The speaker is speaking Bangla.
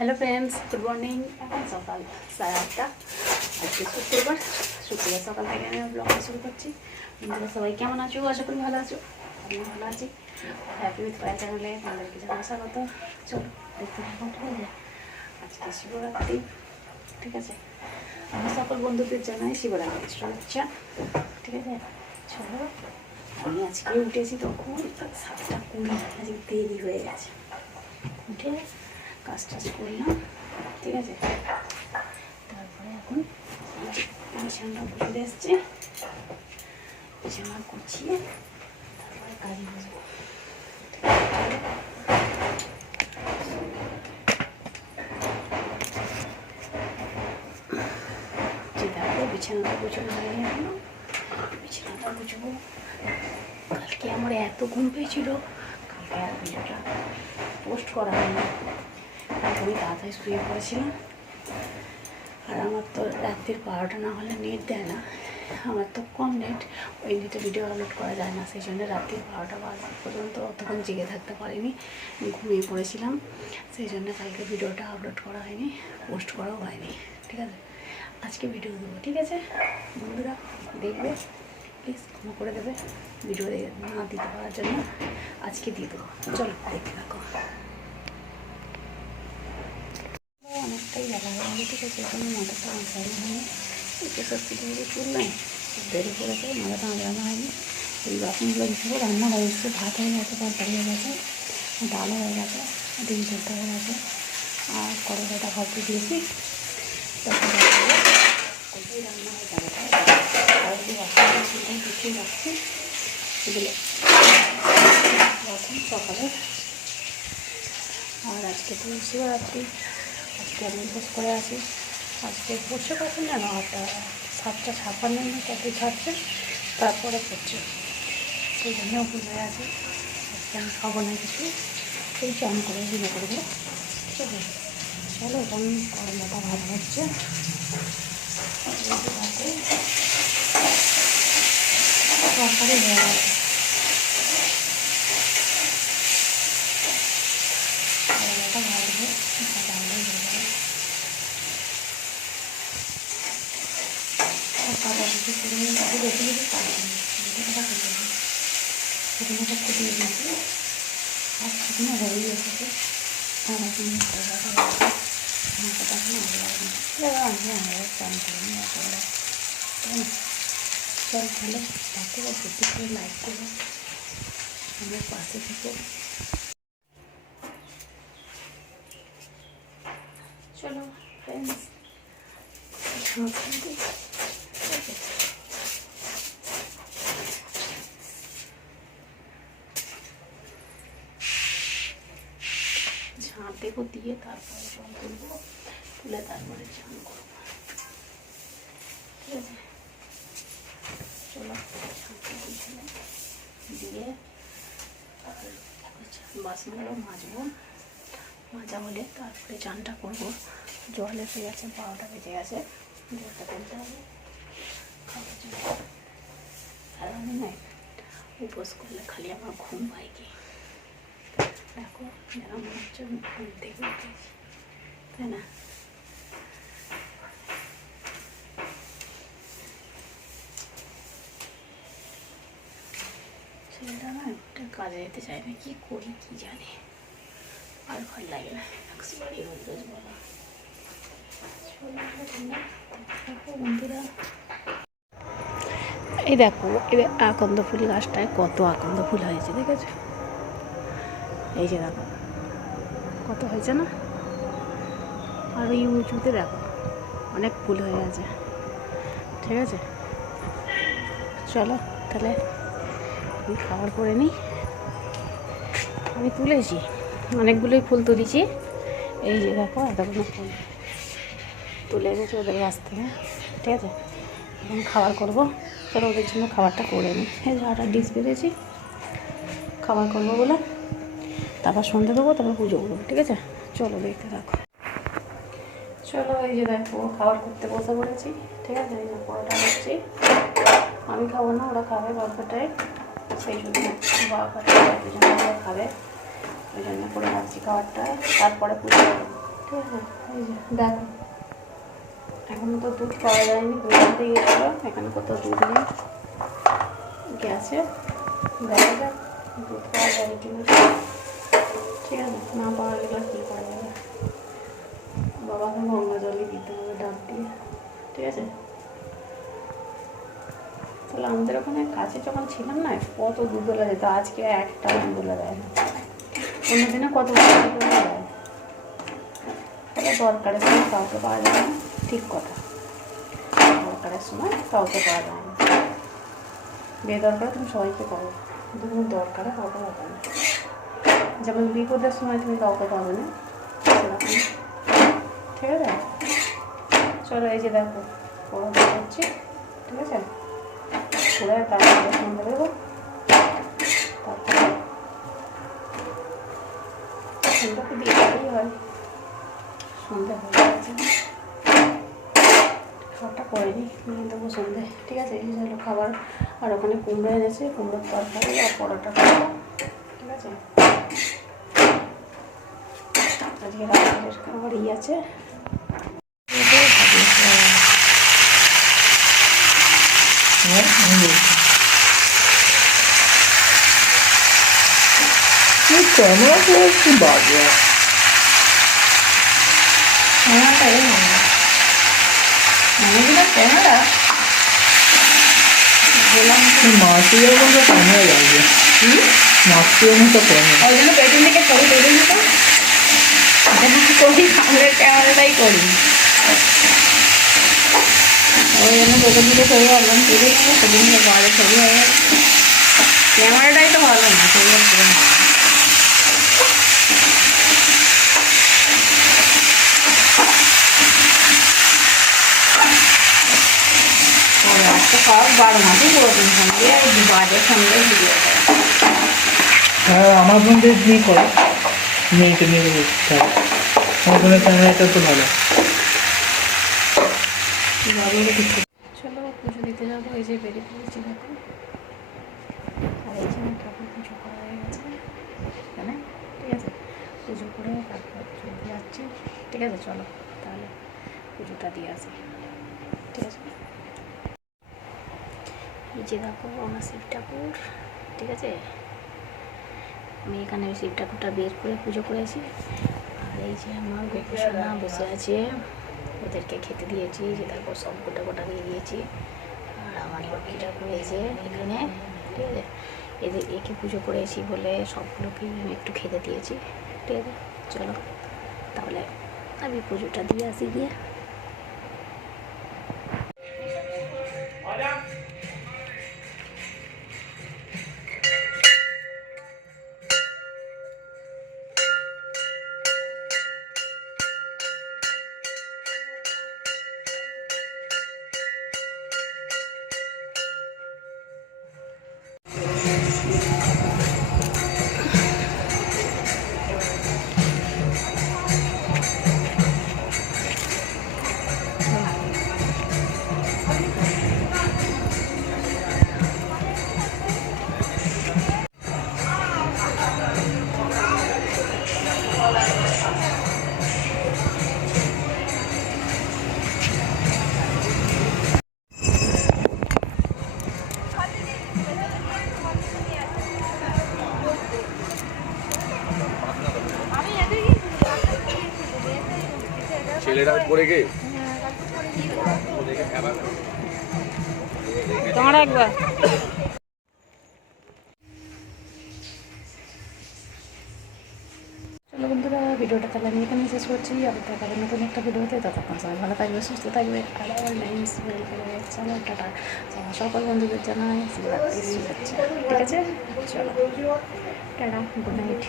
Hello friends, good morning. এখন সকাল 8:30। আজকে শুক্রবার সকাল থেকে আমি ব্লগটা শুরু করছি। বন্ধুরা সবাই কেমন আছো? আশা করি ভালো আছো। আমিও ভালো আছি। হ্যাপি উইথ ফায়ার চ্যানেলে তোমাদেরকে জানাই স্বাগত। চলো দেখতে থাকো, ঠিক আছে? আজকে শিবরাত্রি, ঠিক আছে? আমি সকল বন্ধুদের জানাই শিবরাত্রি শুভেচ্ছা, ঠিক আছে? চলো, আমি আজকে উঠেছি তখন 7:20, আজকে দেরি হয়ে গেছে। উঠে কাজ টাজ করলাম, ঠিক আছে? তারপরে এখন বিছানা গুছিয়ে এসছে, বিছানা গুছিয়ে তারপরে কাজে বসবো। দেখো বিছানাটা গুছানো হয়নি এখনো, বিছানাটা গুছবো। কালকে আমার এত ঘুম পেয়েছিল, কালকে আর ভিডিওটা পোস্ট করা হয়নি। কালকে আমি তাড়াতাড়ি শুয়ে পড়েছিলাম। আর আমার তো রাত্রির 12টা না হলে নেট দেয় না, আমার তো কম নেট, ওই নেটে ভিডিও আপলোড করা যায় না। সেই জন্য রাত্রির 12টা পর্যন্ত অতক্ষণ জেগে থাকতে পারিনি, ঘুমিয়ে পড়েছিলাম। সেই জন্য কালকে ভিডিওটা আপলোড করা হয়নি, পোস্ট করাও হয়নি, ঠিক আছে? আজকে ভিডিও দেবো, ঠিক আছে? বন্ধুরা দেখবে, প্লিজ ক্ষমা করে দেবে ভিডিও না দিতে পারার জন্য। আজকে দিয়ে দেবো, চলো দেখতে থাকো। অনেকটাই বেলা হয়ে গেছে, ঠিক আছে? কোনো মাথাটা আঁচড়ানো হয়নি, একটু সত্যি দিয়ে চুল নাই, দেরি করেছে, মাথাটা আঁচড়ানো হয়নি। এই বাসনগুলো হিসেবে রান্না হয়ে গেছে, ভাত হয়ে গেছে, তরকারি হয়ে গেছে, ডাল হয়ে গেছে, ডিম সেদ্ধ হয়ে গেছে, আর করলাটা ভাজতে দিয়েছি। কোথায় রান্না হয়ে যাবে, তাই আর যে বাসনগুলো গুছিয়ে রাখছি এগুলো এখন সকালে। আর আজকে তো শিবরাত্রি, আজকে আমি উপোস করে আছি। আজকে পড়ছে কখন যেন 7:56 কতই ছাড়ছে, তারপরে পড়ছে, সেই জন্য উপোস হয়ে আছে। আজকে আমি খাবো না কিছু, এই চান করে দিনে করবো, ঠিক আছে? চলো এখন করলাটা ভালো হচ্ছে, তরকারি হয়ে গেছে। করলাটা ভাজবো, ভালো হয়ে যাবে। কাটা কিছু করে বেশি বেশি কাটবো, কাটা করে দেবো, শুকনো করতে দিয়ে দিয়েছি। আর শুকনো হয়ে গেছে, আর এখন করলাটা মাথাটা এখন আগে লাগবে, আগে আগে চান করে নিয়ে একেবারে, তাই না? চল তাহলে দেখো, বেশি করে লাইক করো, আমার পাশে থেকে। চলো ফ্রেন্ডস, ঝাঁট দেবো, দিয়ে তারপরে জল তুলবো, তুলে তারপরে চান করবো, ঠিক আছে? চলো ঝাঁটটা গুছিয়ে দিয়ে বাসনগুলো মাজবো, মাজা হলে তারপরে চানটা করবো। জল এসে গেছে, 12টা বেজে গেছে, জলটা তুলতে হবে। আর আমি নাই উপোস করলে খালি আমার ঘুম পাই কি, দেখো যেন মনে হচ্ছে আমি ঘুম থেকে উঠেছি, তাই না? ছেলেটা না কাজে যেতে চায় না, কি করি কি জানি, আর ভালো লাগে না একবারই রোজ রোজ বলা। বন্ধুরা এই দেখো, এই আকন্দ ফুল গাছটায় কত আকন্দ ফুল হয়েছে, দেখেছো? এই যে দেখো কত হয়েছে না? আর ওই উঁচুতে দেখো অনেক ফুল হয়ে গেছে, ঠিক আছে? চলো তাহলে আমি খাবার করে নিই। আমি তুলেছি অনেকগুলোই ফুল তুলেছি, এই যে দেখো এতগুলো ফুল তুলে এনেছি ওদের গাছ থেকে, ঠিক আছে? এখন খাবার করবো, চলো ওদের জন্য খাবারটা করে নিই। এই যে আটা ডিশ পেরেছি, খাবার করবো বলে, তারপর সন্ধ্যে দেবো, তারপর পুজো করবো, ঠিক আছে? চলো দেখতে থাকো। চলো এই যে দেখো খাবার করতে বসে পড়েছি, ঠিক আছে? এই যে পরোটা করছি, আমি খাবো না, ওরা খাবে বাবাটাই, সেই জন্য বাবাটা দুজন খাবে, ওই জন্য করে রাখছি খাবারটা, তারপরে পুজো করবো, ঠিক আছে, এই যে দেখো এখনো তো দুধ পাওয়া যায়নি, দুধ আনতে গিয়েছিল, এখানে কোথাও দুধ নেই, গ্যাসে দেখা যাক দুধ পাওয়া যায় কিনা। ঠিক আছে, না পাওয়া গেলে কী করা যাবে, বাবাকে গঙ্গা জলই দিতে হবে ডাব দিয়ে। ঠিক আছে, তাহলে আমাদের ওখানে কাছে যখন ছিলাম না কত দুধওয়ালা যেত, আজকে একটা দুধওয়ালা দেয় না, অন্যদিনে কত দুধওয়ালা দেয়। তাহলে দরকারের সময় কাউকে পাওয়া যায় না, ঠিক কথা, দরকারের সময় কাউকে পাওয়া যায় না, বেদরকারে তুমি সবাইকে পাবো, কিন্তু তুমি দরকারে কাউকে পাবে না, যেমন বিপদের সময় তুমি কাউকে পাবে না সেরকম। ঠিক আছে, চলো এই যে দেখো পড়া করছি, ঠিক আছে, পড়ে তারপরে সন্ধ্যা দেবো, তারপরে সন্ধ্যাকে দিয়ে দিতেই হয়, সন্ধ্যা হয়ে গেছে, খাবারটা করে নিই, নিয়ে দেবো সন্ধ্যে। ঠিক আছে, এই হলো খাবার, আর ওখানে কুমড়ো এনেছে, কুমড়োর তরকারি আর পরোটা খাবো। ঠিক আছে, আজকে রাত্রের খাবার আছে। ক্যামেরাটা একটু বাজে, ক্যামেরা বললাম মাটির মতো ক্যামেরা লাগবে, মাটির মতো ক্যামেরা। ওই জন্য পেছন থেকে ছবি তুলে নিত, করি সামনের ক্যামেরাটাই করি, ওই জন্য পেছন থেকে ছবি ভাবলাম তুলে নেবো, সেদিন বাইরে ছবি হয়ে গেছে, ক্যামেরাটাই তো ভালো না, ছবি আর তুলে নেবো। সব 12 মাসই পুরোদিন সঙ্গে বাজের সঙ্গে ভিডিও করে। হ্যাঁ, আমার ফোনটা দিয়ে করে মেয়েকে নিয়ে দেখতে হবে, আমার ফোনের ক্যামেরাটা তো ভালো। চলো পুজো দিতে যাবো, এই যে বেরিয়ে পড়েছি দেখো, আর এই যে ঠাকুর পুজো করা হয়ে গেছে এখানে। ঠিক আছে, পুজো করে তারপর চলতে যাচ্ছি। ঠিক আছে, চলো তাহলে পুজোটা দিয়ে আসি। ঠিক আছে, এই যে দেখো আমার শিব ঠাকুর। ঠিক আছে, আমি এখানে শিব ঠাকুরটা বের করে পুজো করেছি, আর এই যে আমার গোপুসোনা বসে আছে, ওদেরকে খেতে দিয়েছি, যে দেখো সব গোটা গোটা দিয়ে দিয়েছি। আর আমার লক্ষ্মী ঠাকুর এই যে এখানে, ঠিক আছে, এদের একে পুজো করেছি বলে সবগুলোকে আমি একটু খেতে দিয়েছি। ঠিক আছে, চলো তাহলে আমি পুজোটা দিয়ে আসি গিয়ে। ছেলেটা পড়ে গে তোমার একবার চলো বন্ধুরা, ভিডিওটা তাহলে আমি এখানে শেষ করছি। আবার দেখা হবে নতুন একটা ভিডিওতে, ততক্ষণ সবাই ভালো থাকবে, সুস্থ থাকবে, আর আমার লাইন্স বেল করে চলো টাটা। আমার সকল বন্ধুদের জানাই শিবরাত্রির শুভেচ্ছা। ঠিক আছে, চলো টাটা, গুড নাইট।